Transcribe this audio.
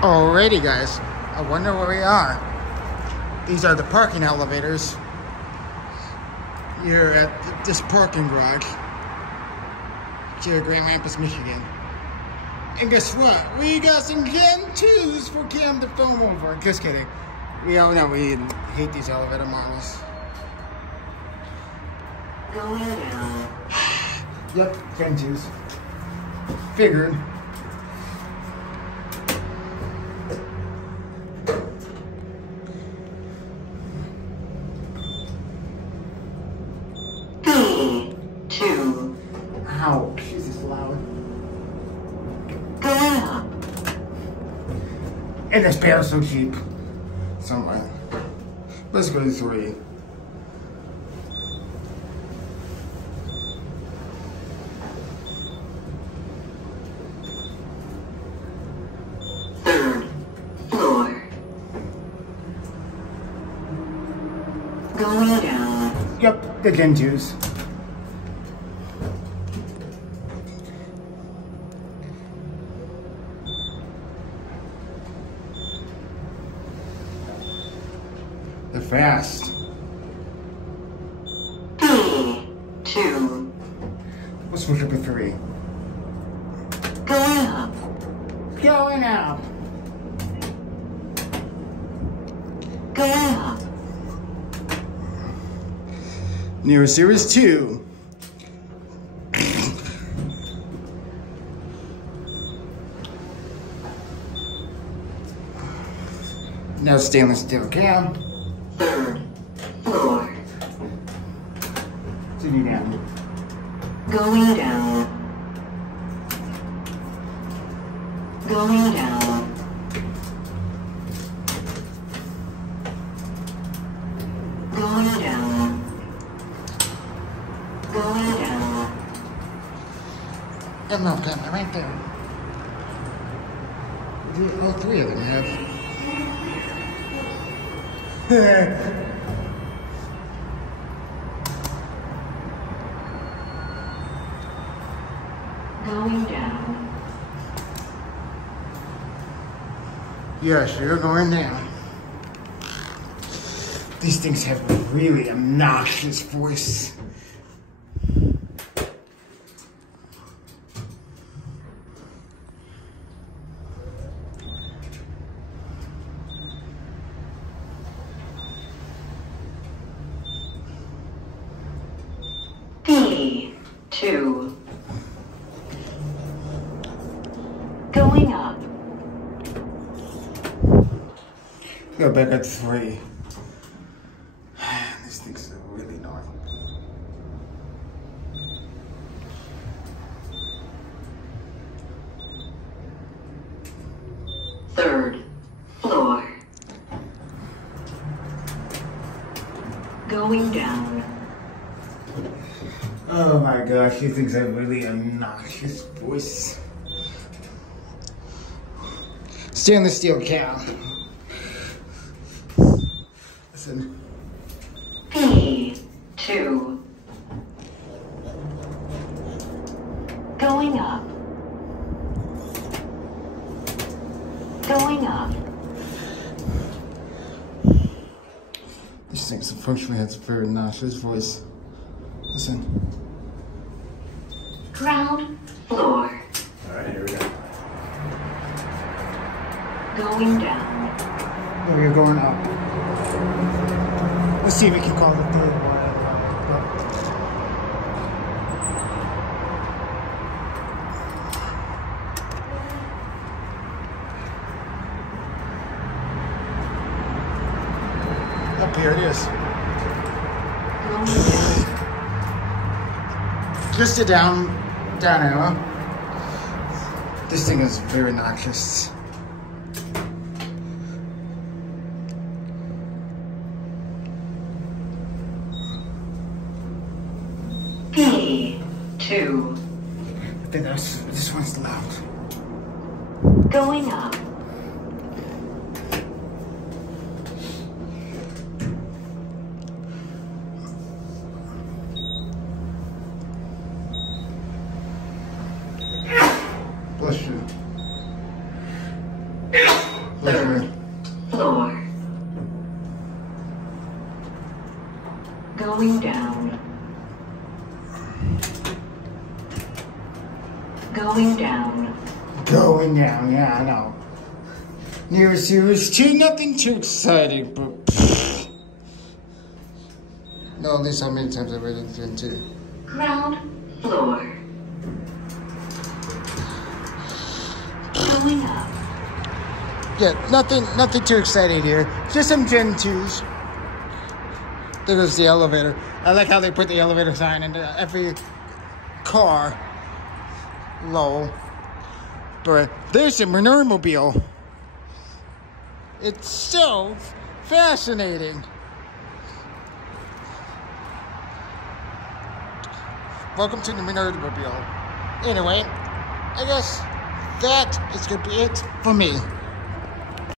Alrighty guys, I wonder where we are. These are the parking elevators. You're at this parking garage here at Grand Rapids, Michigan. And guess what? We got some Gen 2s for Cam to film over. Just kidding. We all know we hate these elevator models. Go in now. Yep, Gen 2s. Figured. Ow, Jesus, loud. Go up. And this pair is so cheap. Somewhere. Let's go to 3. Third floor. Going down. Yep, the Gen 2s. They're fast. 3, 2. We'll switch up to 3. Going up. Going up. Going up. Nearest series 2. Now stainless steel cam. Third floor. Sitting down. Going down. Going down. Going down. Going down. And no camera right there. All 3 of them have. Going down. Yes, you're going down. These things have a really obnoxious voice. P2. Going up. Go back at 3. These things are really annoying. Third floor. Going down. Oh my gosh, these things have really obnoxious voice. Stainless steel cam. Listen. P2. Going up. Going up. These things unfortunately has a very obnoxious voice. Listen. Ground floor. Alright, here we go. Going down. Oh, you're going up. Let's see if we can call the 3rd one. Up here it is. Going down. Just a down arrow. This thing is very noxious. P2. I think this one's loud. Going up. Bless you. Third floor. Going down. Going down. Going down, yeah, I know. New Series 2, nothing too exciting, but pfft. No, at least how many times I've read it Gen 2. Ground floor. Going up. Yeah, nothing too exciting here. Just some Gen 2s. There goes the elevator. I like how they put the elevator sign into every car. Lol. But there's a Minermobile. It's so fascinating. Welcome to the Minermobile. Anyway, I guess that is going to be it for me.